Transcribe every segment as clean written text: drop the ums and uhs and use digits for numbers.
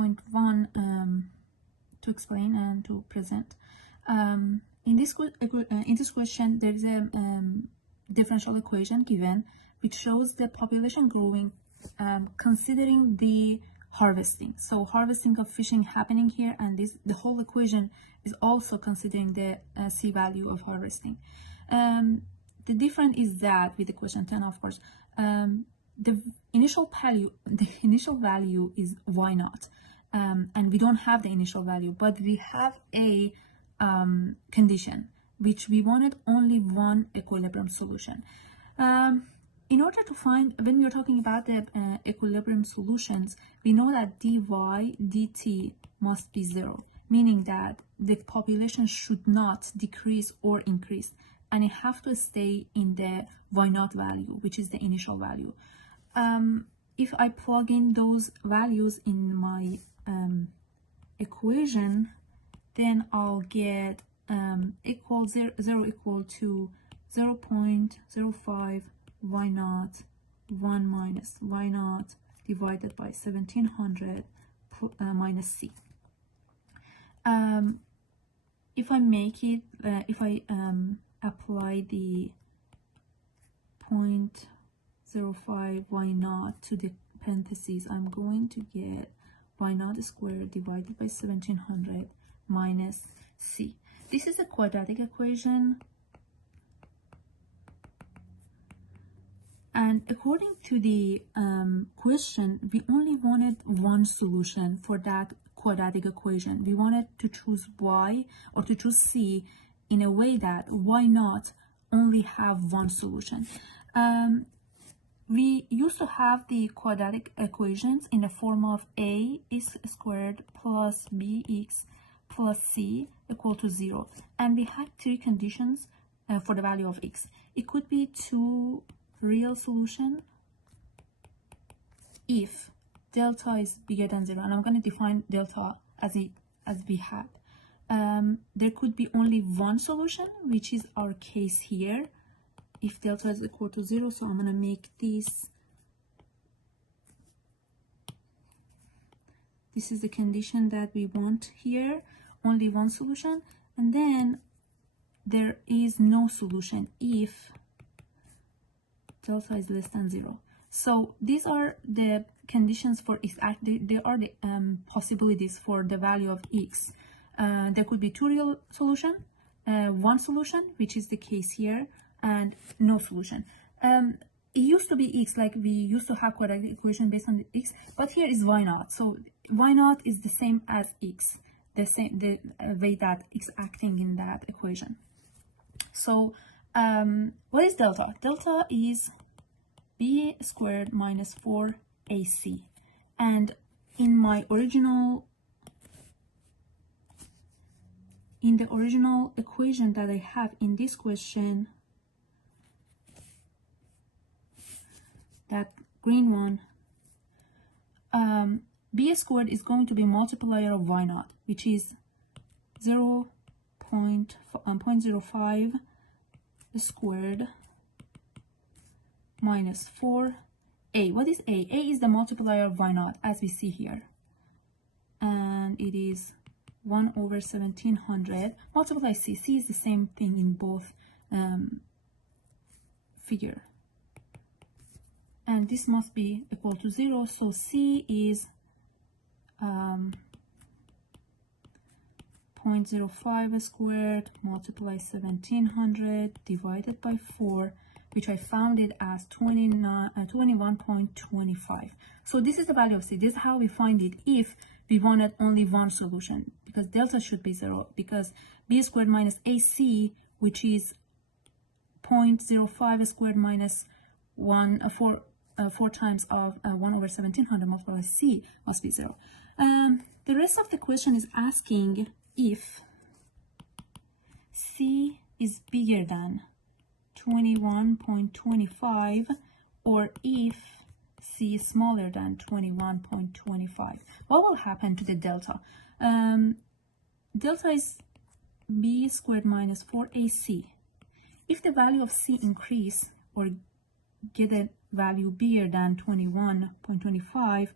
point 1 to explain and to present. In this question, there is a differential equation given which shows the population growing considering the harvesting. So harvesting of fishing happening here, and the whole equation is also considering the C value of harvesting. The difference is that with equation 10, of course, the initial value is y naught, and we don't have the initial value, but we have a condition which we wanted only one equilibrium solution. In order to find, when we're talking about the equilibrium solutions, we know that dy dt must be 0, meaning that the population should not decrease or increase, and it have to stay in the y naught value, which is the initial value. If I plug in those values in my equation, then I'll get equal 0 equal to 0.05 y naught 1 minus y naught divided by 1700 minus c. If I make it, if I apply the 0.05 y naught to the parentheses, I'm going to get y naught squared divided by 1700 minus c. This is a quadratic equation, and according to the question, we only wanted one solution for that quadratic equation. We wanted to choose y, or to choose c, in a way that y naught only have one solution. We used to have the quadratic equations in the form of a x squared plus bx plus c equal to 0, and we had three conditions for the value of x. It could be two real solution if delta is bigger than 0, and I'm going to define delta as we had. There could be only one solution, which is our case here, if delta is equal to 0. So I'm going to make this is the condition that we want here, only one solution. And then there is no solution if delta is less than 0. So these are the conditions for x. There are the possibilities for the value of x. There could be two real solution, one solution, which is the case here, and no solution. It used to be x, like we used to have quadratic equation based on the x, but here is y naught. So y naught is the same as x, the way that x acting in that equation. So what is delta? Delta is b squared minus 4ac, and in the original equation that I have in this question, that green one, b squared is going to be multiplier of y naught, which is 0.05 squared minus 4a. What is a? A is the multiplier of y naught, as we see here, and it is 1 over 1700 multiply c. C is the same thing in both figure, and this must be equal to 0. So c is 0.05 squared multiply 1700 divided by 4, which I found it as 21.25. So this is the value of c. This is how we find it if we wanted only one solution, because delta should be 0, because b squared minus ac, which is 0.05 squared minus 4 times of 1 over 1700 multiplied by c must be 0. The rest of the question is asking if c is bigger than 21.25 or if c is smaller than 21.25. What will happen to the delta? Delta is b squared minus 4ac. If the value of c increase or get a value bigger than 21.25,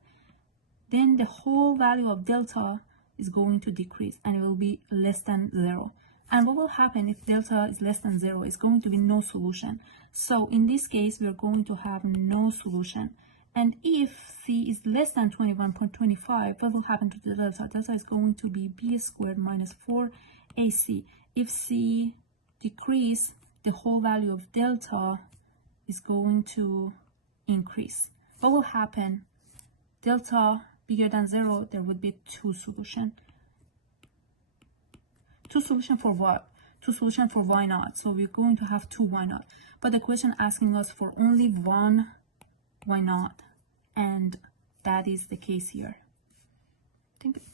then the whole value of delta is going to decrease and it will be less than 0. And what will happen if delta is less than 0? It's going to be no solution. So in this case, we are going to have no solution. And if c is less than 21.25, what will happen to the delta? Delta is going to be b squared minus 4ac. If c decrease, the whole value of delta is going to increase. What will happen? Delta bigger than 0, there would be two solutions. Two solutions for what? Two solutions for y naught. So we're going to have two y naught. But the question asking us for only one y naught. And that is the case here. Thank you.